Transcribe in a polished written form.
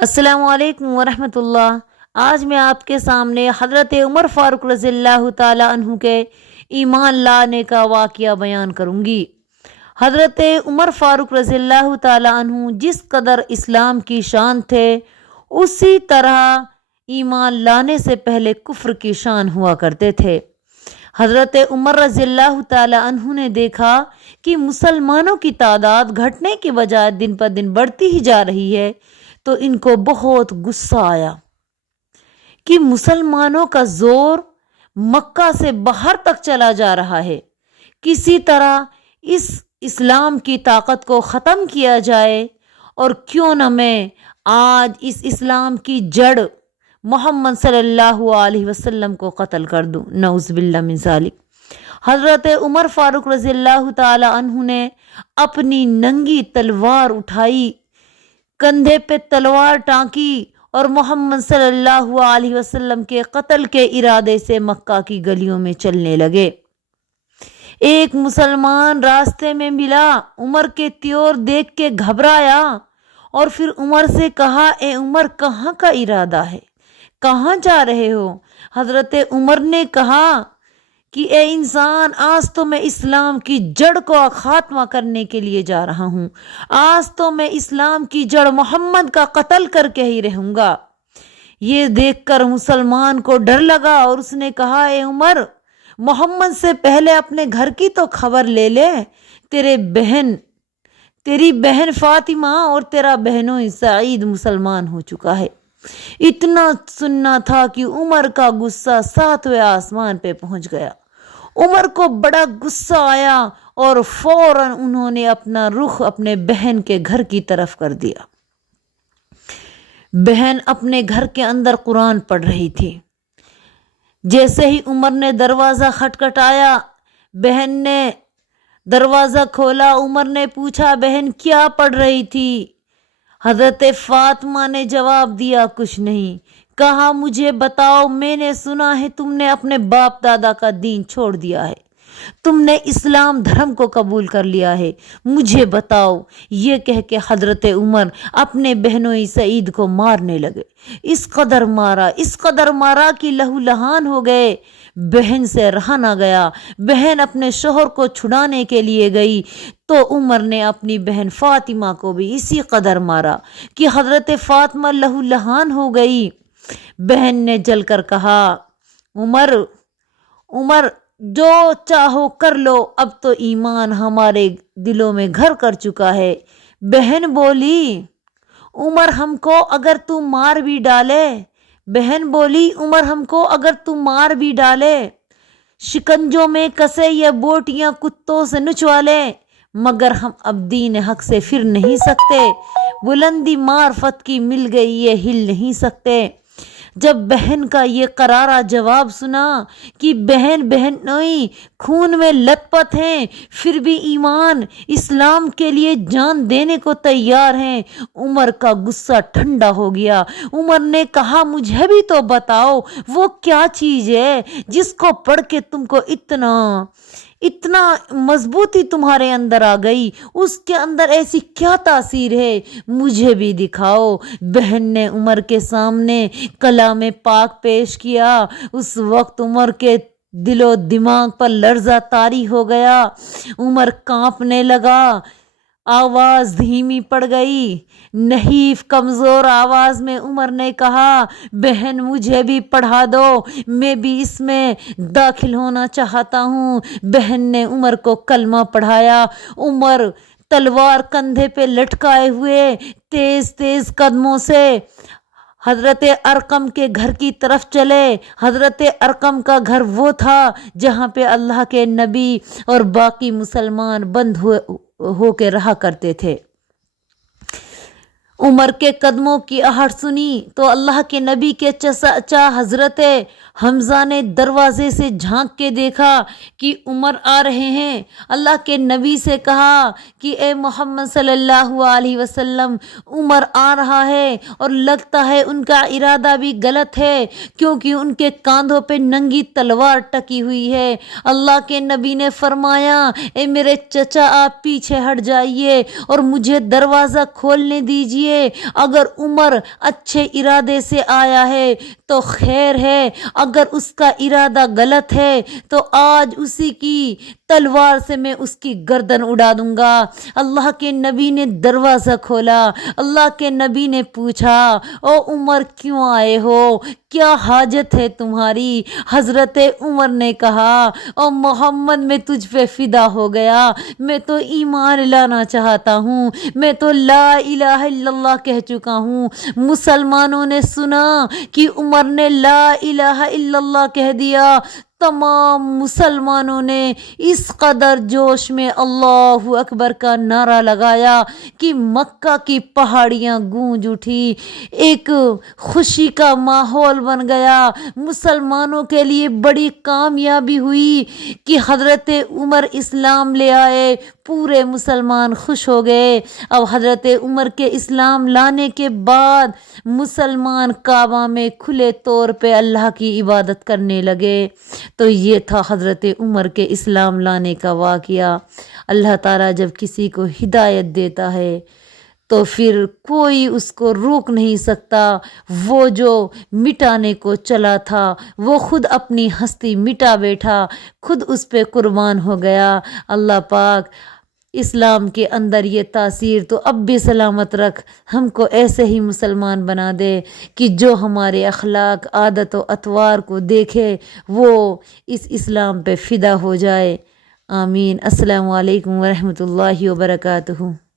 السلام علیکم ورحمۃ اللہ۔ آج میں آپ کے سامنے حضرت عمر فاروق رضی اللہ تعالیٰ عنہ کے ایمان لانے کا واقعہ بیان کروں گی۔ حضرت عمر فاروق رضی اللہ تعالیٰ عنہ جس قدر اسلام کی شان تھے، اسی طرح ایمان لانے سے پہلے کفر کی شان ہوا کرتے تھے۔ حضرت عمر رضی اللہ تعالیٰ عنہ نے دیکھا کہ مسلمانوں کی تعداد گھٹنے کی بجائے دن پر دن بڑھتی ہی جا رہی ہے، تو ان کو بہت غصہ آیا کہ مسلمانوں کا زور مکہ سے باہر تک چلا جا رہا ہے، کسی طرح اس اسلام کی طاقت کو ختم کیا جائے، اور کیوں نہ میں آج اس اسلام کی جڑ محمد صلی اللہ علیہ وسلم کو قتل کر دوں، نعوذ باللہ من ذالک۔ حضرت عمر فاروق رضی اللہ تعالی عنہ نے اپنی ننگی تلوار اٹھائی، کندھے پہ تلوار ٹانکی، اور محمد صلی اللہ علیہ وسلم کے قتل کے ارادے سے مکہ کی گلیوں میں چلنے لگے۔ ایک مسلمان راستے میں ملا، عمر کے تیور دیکھ کے گھبرایا اور پھر عمر سے کہا، اے عمر، کہاں کا ارادہ ہے، کہاں جا رہے ہو؟ حضرت عمر نے کہا کہ اے انسان، آج تو میں اسلام کی جڑ کو خاتمہ کرنے کے لیے جا رہا ہوں، آج تو میں اسلام کی جڑ محمد کا قتل کر کے ہی رہوں گا۔ یہ دیکھ کر مسلمان کو ڈر لگا اور اس نے کہا، اے عمر، محمد سے پہلے اپنے گھر کی تو خبر لے لے، تیری بہن فاطمہ اور تیرا بہنوئی سعید مسلمان ہو چکا ہے۔ اتنا سننا تھا کہ عمر کا غصہ ساتویں آسمان پہ پہنچ گیا۔ عمر کو بڑا غصہ آیا اور فوراً انہوں نے اپنا رخ اپنے بہن کے گھر کی طرف کر دیا۔ بہن اپنے گھر کے اندر قرآن پڑھ رہی تھی۔ جیسے ہی عمر نے دروازہ کھٹکھٹایا، بہن نے دروازہ کھولا۔ عمر نے پوچھا، بہن کیا پڑھ رہی تھی؟ حضرت فاطمہ نے جواب دیا، کچھ نہیں۔ کہا، مجھے بتاؤ، میں نے سنا ہے تم نے اپنے باپ دادا کا دین چھوڑ دیا ہے، تم نے اسلام دھرم کو قبول کر لیا ہے، مجھے بتاؤ۔ یہ کہہ کے حضرت عمر اپنے بہنوئی سعید کو مارنے لگے۔ اس قدر مارا کہ لہو لہان ہو گئے۔ بہن سے رہا نہ گیا۔ بہن اپنے شوہر کو چھڑانے کے لیے گئی تو عمر نے اپنی بہن فاطمہ کو بھی اسی قدر مارا کہ حضرت فاطمہ لہو لہان ہو گئی۔ بہن نے جل کر کہا، عمر، جو چاہو کر لو، اب تو ایمان ہمارے دلوں میں گھر کر چکا ہے۔ بہن بولی، عمر، ہم کو اگر تو مار بھی ڈالے، شکنجوں میں کسے یا بوٹیاں کتوں سے نچوا لے، مگر ہم اب دین حق سے پھر نہیں سکتے۔ بلندی معرفت کی مل گئی، یہ ہل نہیں سکتے۔ جب بہن کا یہ کرارا جواب سنا کہ بہنوئی خون میں لت پت ہیں، پھر بھی ایمان اسلام کے لیے جان دینے کو تیار ہیں، عمر کا غصہ ٹھنڈا ہو گیا۔ عمر نے کہا، مجھے بھی تو بتاؤ، وہ کیا چیز ہے جس کو پڑھ کے تم کو اتنا مضبوطی تمہارے اندر آ گئی؟ اس کے اندر ایسی کیا تاثیر ہے؟ مجھے بھی دکھاؤ۔ بہن نے عمر کے سامنے کلام پاک پیش کیا۔ اس وقت عمر کے دل و دماغ پر لرزہ طاری ہو گیا۔ عمر کانپنے لگا، آواز دھیمی پڑ گئی۔ نحیف کمزور آواز میں عمر نے کہا، بہن مجھے بھی پڑھا دو، میں بھی اس میں داخل ہونا چاہتا ہوں۔ بہن نے عمر کو کلمہ پڑھایا۔ عمر تلوار کندھے پہ لٹکائے ہوئے تیز تیز قدموں سے حضرت ارقم کے گھر کی طرف چلے۔ حضرت ارقم کا گھر وہ تھا جہاں پہ اللہ کے نبی اور باقی مسلمان بند ہو کے رہا کرتے تھے۔ عمر کے قدموں کی آہٹ سنی تو اللہ کے نبی کے چچا حضرت حمزہ نے دروازے سے جھانک کے دیکھا کہ عمر آ رہے ہیں۔ اللہ کے نبی سے کہا کہ اے محمد صلی اللہ علیہ وسلم، عمر آ رہا ہے اور لگتا ہے ان کا ارادہ بھی غلط ہے، کیونکہ ان کے کاندھوں پہ ننگی تلوار ٹکی ہوئی ہے۔ اللہ کے نبی نے فرمایا، اے میرے چچا، آپ پیچھے ہٹ جائیے اور مجھے دروازہ کھولنے دیجیے۔ لیے اگر عمر اچھے ارادے سے آیا ہے تو خیر ہے، اگر اس کا ارادہ غلط ہے تو آج اسی کی تلوار سے میں اس کی گردن اڑا دوں گا۔ اللہ کے نبی نے دروازہ کھولا، اللہ کے نبی نے پوچھا، او عمر کیوں آئے ہو، کیا حاجت ہے تمہاری؟ حضرت عمر نے کہا، او محمد میں تجھ پہ فدا ہو گیا، میں تو ایمان لانا چاہتا ہوں، میں تو لا الہ الا اللہ کہہ چکا ہوں۔ مسلمانوں نے سنا کہ عمر نے لا الہ الا اللہ کہہ دیا، تمام مسلمانوں نے اس قدر جوش میں اللہ اکبر کا نعرہ لگایا کہ مکہ کی پہاڑیاں گونج اٹھی، ایک خوشی کا ماحول بن گیا۔ مسلمانوں کے لیے بڑی کامیابی ہوئی کہ حضرت عمر اسلام لے آئے، پورے مسلمان خوش ہو گئے۔ اب حضرت عمر کے اسلام لانے کے بعد مسلمان کعبہ میں کھلے طور پہ اللہ کی عبادت کرنے لگے۔ تو یہ تھا حضرت عمر کے اسلام لانے کا واقعہ۔ اللہ تعالیٰ جب کسی کو ہدایت دیتا ہے تو پھر کوئی اس کو روک نہیں سکتا۔ وہ جو مٹانے کو چلا تھا وہ خود اپنی ہستی مٹا بیٹھا، خود اس پہ قربان ہو گیا۔ اللہ پاک اسلام کے اندر یہ تاثیر تو اب بھی سلامت رکھ، ہم کو ایسے ہی مسلمان بنا دے کہ جو ہمارے اخلاق، عادت و اطوار کو دیکھے وہ اس اسلام پہ فدا ہو جائے۔ آمین۔ السلام علیکم ورحمۃ اللہ وبرکاتہ۔